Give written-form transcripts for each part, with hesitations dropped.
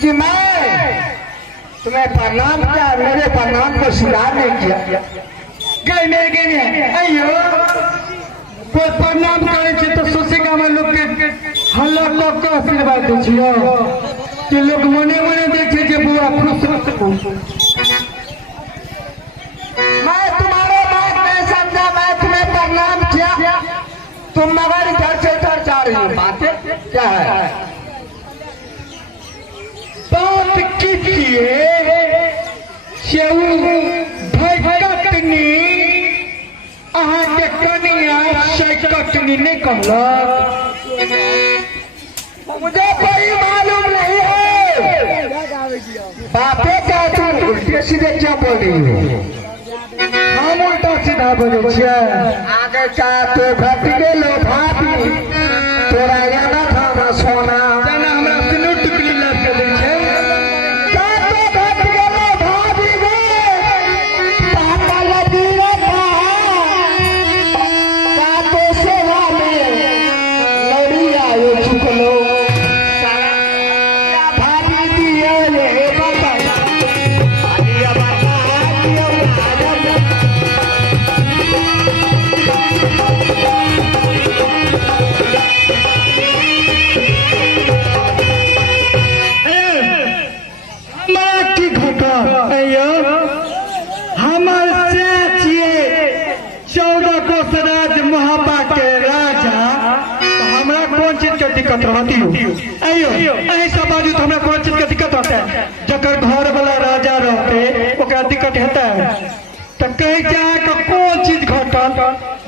कि मैं तुम्हें प्रणाम किया, मेरे प्रणाम को स्वीकार नहीं किया। गए अयो कोई प्रणाम करे तो सोचेगा मैं लोग के हल्ला लोग को आशीर्वाद दे छियो कि लोग मने मने देखे जे बुआ खुश। मैं तुम्हारे बात नहीं समझा, मैं तुम्हें प्रणाम किया, तुम मगर इधर से इधर जा रही हो, बातें क्या है? बात कीजिए भटकनी अहाँ के कनिया सकटनी नहीं कहलक। मुझे कोई मालूम नहीं है, बातें क्या तुम उल्टे सीधे क्या बोल रही हो? हम उल्टा सीधा बोले छियै। आगे क्या तो घट गेलो भाभी, तोरा याना था ना सोना जना हमरा सिनुट टुकली लग के दै छै। क्या तो घट गेलो भाभी गे, पागल दीरे का तो सेवा में लड़ी आयो चुकलो। साला भाभी दिए ये बता ये बता दिक्कत रहती हो अयो एही सब बाजू तो हमरा कोन चीज के दिक्कत होता है। जकर घर वाला राजा रहते ओकरा दिक्कत हेता है तो कह जाए कि कोन चीज घटल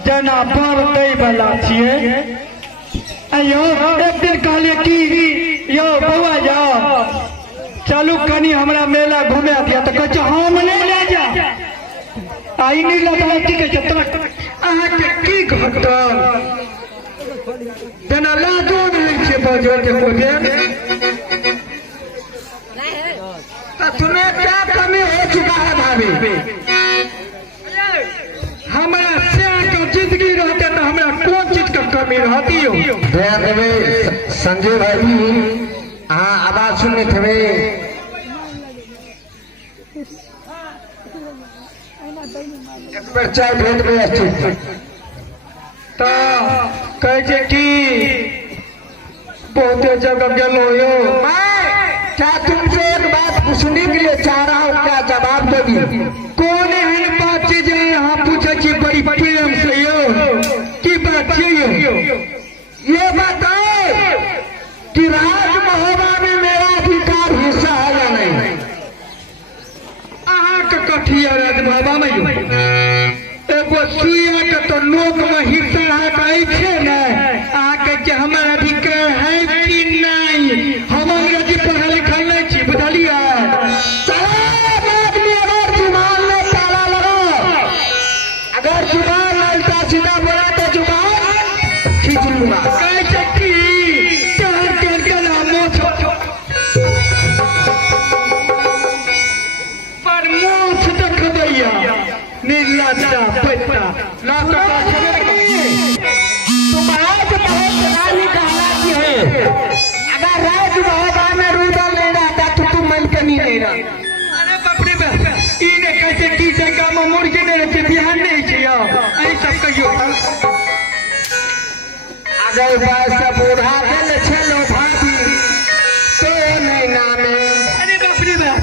जना बर दै वाला छिए। अयो एक दिन कहले कि यो बौआ जाओ चलू कनी हमरा मेला घुमा दिया तो कह हम नहीं ले जा आई नहीं लगल की कह अहाँ के की घटल जना लाजो नहीं छे बजो के खोजे। तुम्हें क्या कमी हो चुका है भाभी? हमारा से तो जिंदगी रहते तो हमारा कौन चीज का कमी रहती हो? संजय भाई हाँ आवाज सुनने थे एक बार चाय भेंट में तो कहे कि बहुत जगह गेलो यो। मैं क्या तुमसे एक बात पूछने के लिए चाह रहा हूँ, क्या जवाब दोगी? कौन एहन बात चीज यहाँ पूछे छी बड़ी प्रेम से यो की बात छियो? ये बताओ कि राज महोबा में मेरा अधिकार हिस्सा है या नहीं? अहाँ के कठिया राज महोबा में यो एगो सुइया के तो लोक में हिस्सा है छे ना अहाँ के हमारा अधिकार है कि नहीं? हमारे यदि पढ़ा लिखा नहीं छी बुझलिए। अगर जुबान में ताला लगा, अगर जुबान उल्टा सीधा बोला तो जुबान खींच लूंगा। कैसे की चार के गला मोछ पर मोछ तक दैया निर्लज्जा पैसा लाता तुम आज बहुत रानी कहलाती है। अगर राज महोबा में रूदल नहीं रहता तो तुम मलकनी नहीं रहता। अरे बाप रे बाप इने कैसे की जगह में मुर्गी नहीं रहते ध्यान नहीं छियो ऐ सब कहियो। अगर वैसे बूढ़ा गल छलो भाभी तो नहीं नामे। अरे बाप रे बाप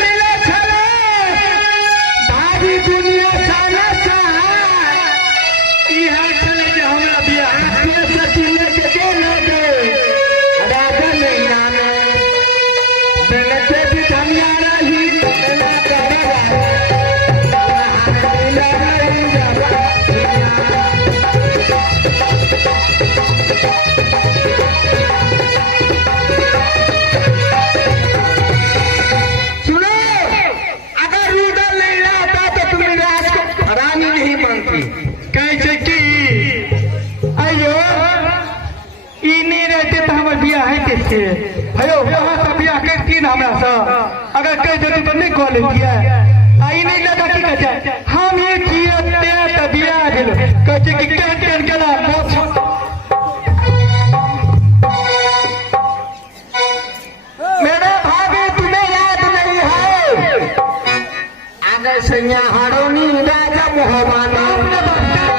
मिले छलो भाभी दुनिया साना सा इहा चले जे हमरा बियाह के सचिले के देने दे राजा नहीं नामे। बेलते भी धनिया रही बेला करेगा सुनो, अगर रूदल नहीं रहता तो तुम राज को रानी नहीं बनती। कैसे की अयो ई नहीं रहते तो हमर बियाह है कैसे भयो वहां से बियाह करती ना हमरा से अगर कह देती तो नहीं कह लेती आई नहीं लगा की कहते हम ये किए ते बियाह भेल कहते कि केहन गला मोछ सैया हारोनी राजा मोहबाना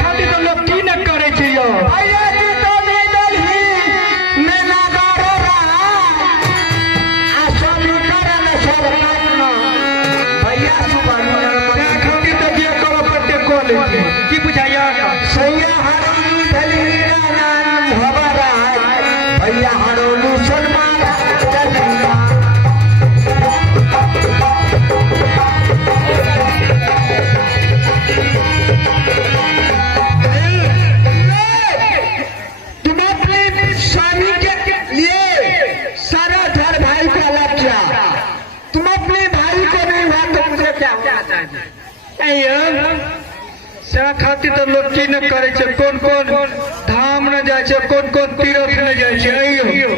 खातिर तो लोग की न करे छै यो भैया जी तो निकल ही मैं लगारो रहा आसमी करल सरपन्न भैया सुबानी खातिर तो जे करो पत्ते को ले की बुझाया सैया हारोनी धली रानन भवरा भैया हारोनी सलमान चलिया तुम अपने स्वामी के लिए सारा घर भाई को अलग किया तुम अपने भाई को नहीं हुआ तो मुझे क्या होना चाहिए से खातिर तो लोग की न करे छै कौन कौन धाम न जाय छै कौन कौन तीर्थ न जाय छै अइयो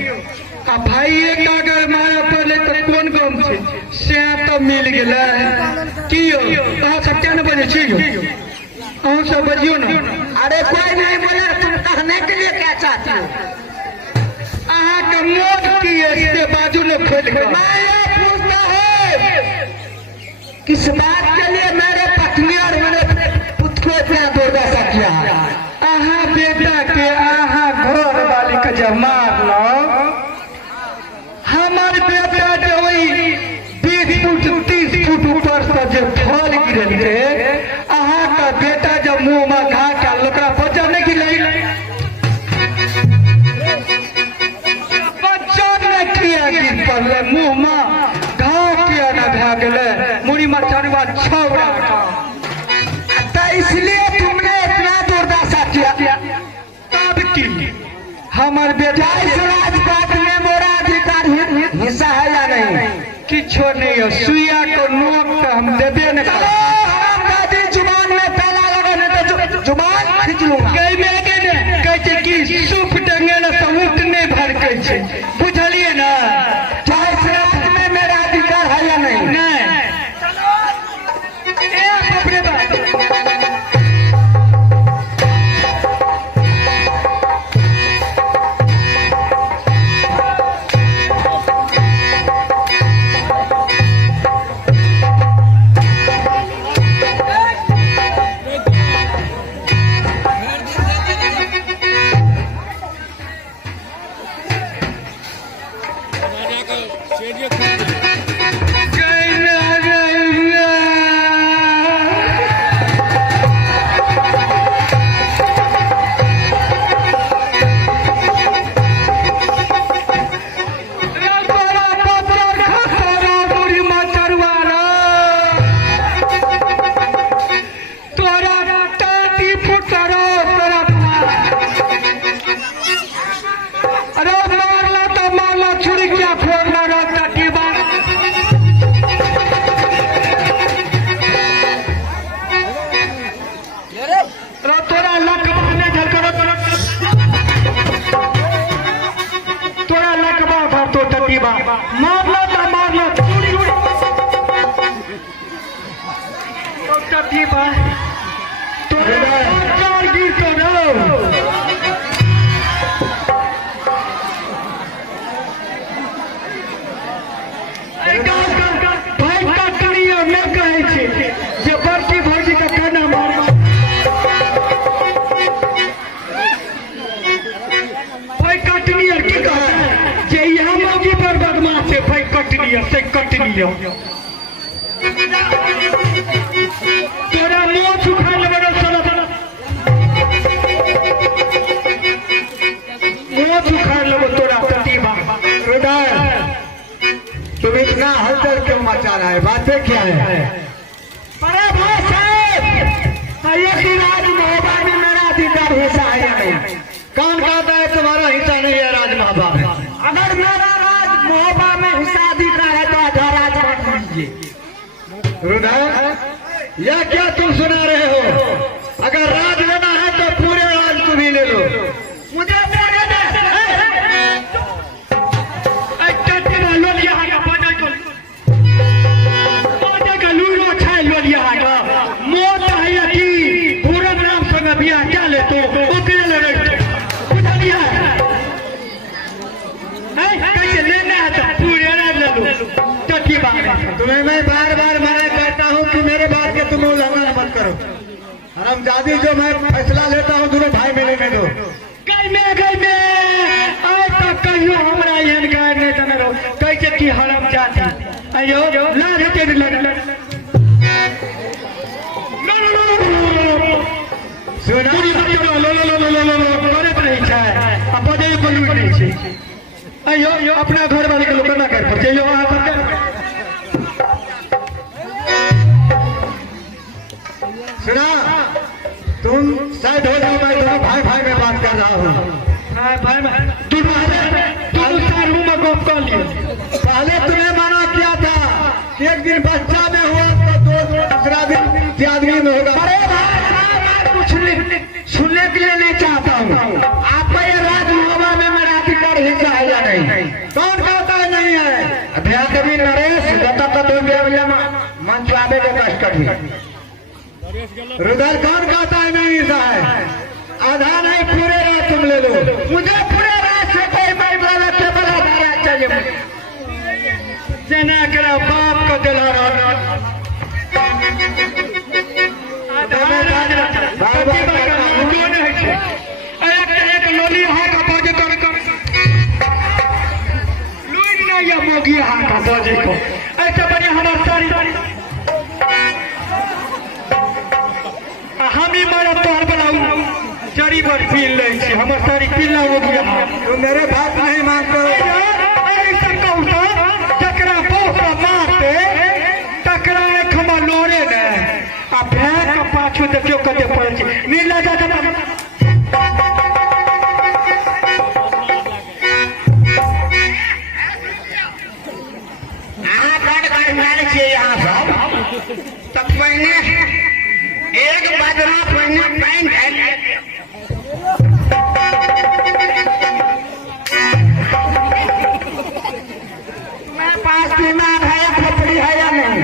आ भाई एक अगर माया पड़ले तो कौन गम छै से तो मिल गेलै की यो अहाँ सब क्या न बने छी यो अहूँ सब बजियो न अरे कोई नहीं बोला तुम कहने के लिए क्या चाहती हो अहाँ के मोट की से बाजू न खोल के मैं ये पूछता हूँ किस बात के लिए मेरे पत्नी और मेरे पुत्र को इतना दुर्दशा किया अहाँ बेटा के अहाँ घर वाली के जब मारलो हमार बेटा जो 20 फुट 30 फुट ऊपर से जो फल गिरल के अहाँ का बेटा जब मुंह में घा के ओकरा बच्चा नहीं गिरल बच्चा नहीं किया गिर पड़ले मुंह में घाव किया न भे गेले मुड़ी में चढ़वा छौड़ा तो इसलिए तुमने इतना दुर्दशा किया तब की हमार बेटा इस राजपाट में मोरा अधिकार हिस्सा है या नहीं किछो नहीं है सुइया को नोक तो हम देबे न चलो हम दादी जुबान में पहला लगा नहीं तो जुबान खींच लूंगा कई में आगे ने कहै कि सूप टंगे न समुद्र नहीं भर के छै बुझलिए ना चाहे इस राज में मेरा अधिकार है या नहीं नहीं ए बाप रे बाप मारना तो मारना भाई का करिया मैं कहे छी जे बड़की भौजी का कहना मार भाई कटनी और की कहा जे यहाँ मौगी पर बदमाश है भाई कटनी से कटनी तोरा मुँह सुखा लेबे मुँह सुखा लेबे तोरा प्रतिभा हृदय तुम इतना हलचल क्यों मचा रहा है बातें क्या है अरे भाई साहब यकीन आज मोहबा में मेरा अधिकार हिस्सा है या नहीं कौन कहता है तुम्हारा हिस्सा नहीं है राज महाबा में अगर मेरा राज मोहबा में हिस्सा अधिकार है तो आधा राज बांट लीजिए हृदय यह क्या तुम सुना रहे हो अगर राज लेना है तो पूरे राज तुम ही ले लो मुझे मेरे दे तुम्हें मैं बार बार मना करता हूँ कि मेरे बात हरामजादी जो मैं फैसला लेता हूँ दोनों भाई मिले में दो। कई में आज तक कहियो हमरा एहन गाय नहीं तने रो कैसे की हराम जाती अयो लाज हटे ला सुना करत रही छै अब बजे बोलू नहीं छै अयो अपना घर वाले के लोग ना कर पर जइयो वहां पर सुना तुम शायद हो जाओ, मैं दोनों भाई भाई में बात कर रहा हूँ। भाई तू सार रूम में गप कर लियो। पहले तुम्हें मना किया था कि एक दिन बच्चा में हुआ तो दूसरा दिन आदमी में होगा। अरे भाई कुछ सुनने के लिए नहीं चाहता हूँ। आपका ये राज मोहब्बा में मेरा अधिकार हिस्सा है या नहीं? कौन कहता है नहीं है? अभ्यास भी नरेश जता तो मंच आवे के कष्ट करी रुदल कौन कहता है नहीं ऐसा है? आधा नहीं पूरे रात तुम ले लो। मुझे पूरे रात से कोई मैं वाला टेबल आधार चाहिए मुझे जना करा बाप को दिला रहा एक लोली हाँ का बाजे कर लुई नहीं या मोगी हाँ का बाजे को ऐसे बने हमारे सारी हम ही मारा तोहर बनाऊ जड़ी भर पील ले छी हमर सारी पीला हो गया। तुम मेरे बात नहीं मानते हो। ऐसा कहता जकरा बहुत मारते तकरा खमा लोरे ने आ भैंस का पाछू देखियो कते पड़े छी नीला जाता यहाँ सब तब पहले एक बजना पहले पैंट है मेरे पास दिमाग है या खोपड़ी है या नहीं?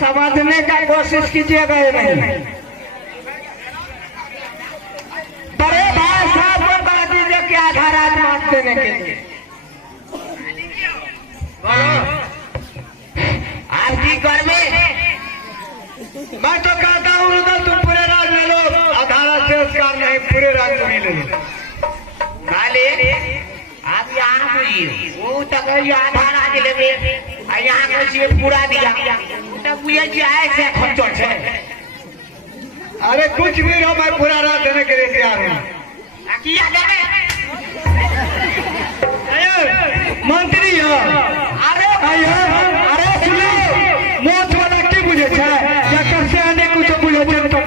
समझने का कोशिश कीजिएगा या नहीं? बड़े भाई साहब को बता दीजिए कि आधार आज मात देने के लिए आज की गर्मी मैं तो कहता हूँ रुदल तुम पूरे रात ले लो। आधार से उसकार नहीं पूरे रात तुम ही ले लो। खाली आप यहाँ हुई वो तक आधार आज ले यहाँ का चीज पूरा दिया तब ये जाए से खर्चो है। अरे कुछ भी हो मैं पूरा रात देने के लिए तैयार हूँ। किया देने मंत्री अरे सुनो मोच वाला की बुझे छै जकर से आने कुछ बुझे छै तो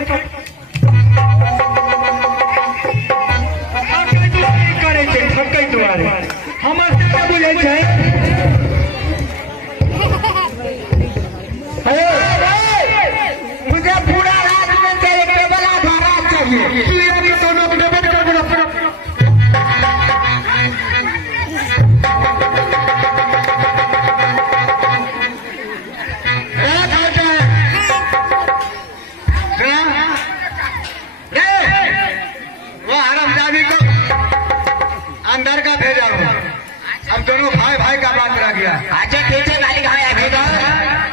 करे छै ठकै दुआरे हमर से बुझे छै। मुझे पूरा रात में तेरे टेबल आधार चाहिए। दोनों अंदर का भेजा हूँ। अब दोनों भाई भाई का बात रह गया। अच्छा ठीक है गाली खाया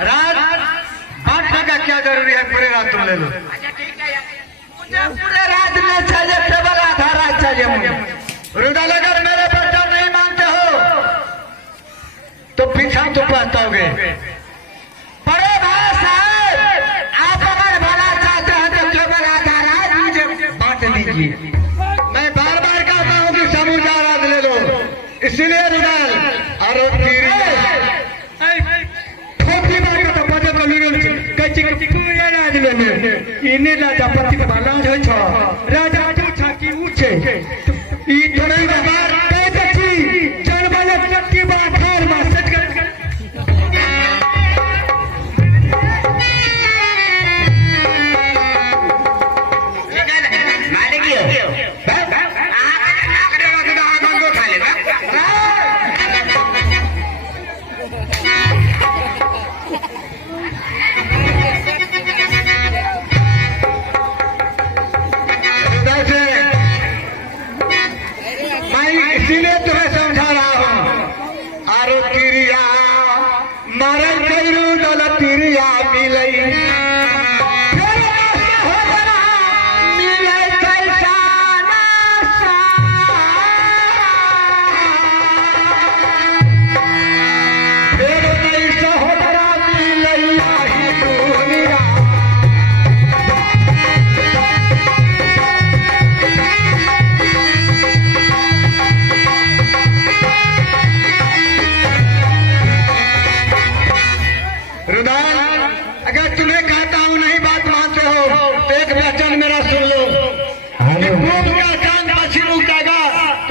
रात बांटने का क्या जरूरी है? पूरे रात तुम ले लो। मुझे पूरे रात में चाहिए टेबल आधार चाहिए मुझे। रुदल अगर मेरे बच्चा नहीं मानते हो तो पीछा तो पछताओगे। बड़े भाई साहब आप अगर भला चाहते हैं तो टेबल आधार आज मुझे बांट लीजिए। मैं बार बार कहता हूँ कि समूह रात ले लो। इसीलिए रुदल और ठोकी मार के तो बजे तो लुरल छै कहै छै कि पूरे राज लेने इने राजा पति के लाज होइ छ राजा जो छाकी उ छै ई थोड़े बार कह दे छी जनबले चट्टी बाठार में सेट कर मालिक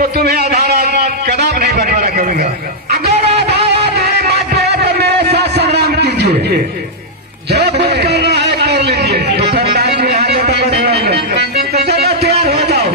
तो तुम्हें आधा रात कदम नहीं बंटवारा करूंगा। अगर आधा रात मेरी बात है तो मेरे साथ संग्राम कीजिए, जो कुछ करना है कर लीजिए। दुकानदार जी यहाँ से तो बढ़ेगा, तो चलो तैयार हो जाओ।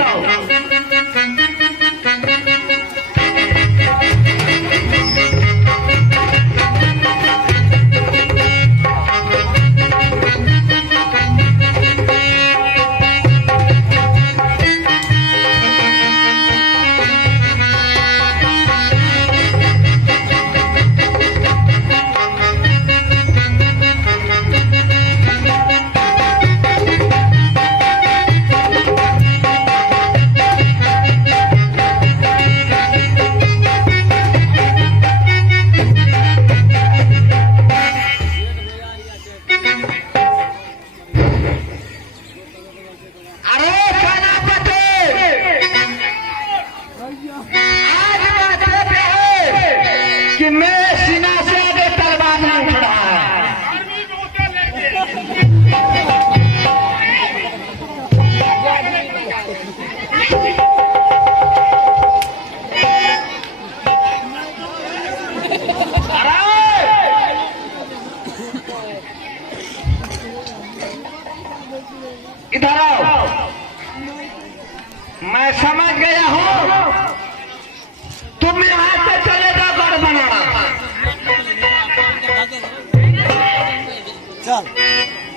कि मेरे सीना से आगे तलवार नहीं उठ रहा है। इधर आओ, मैं समझ गया हूँ तुम यहाँ से चले जाओ गढ़ बनाना।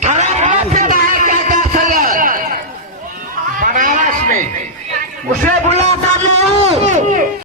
धर्मराज से बाहर कहता सैयद बनारस में उसे बुलाता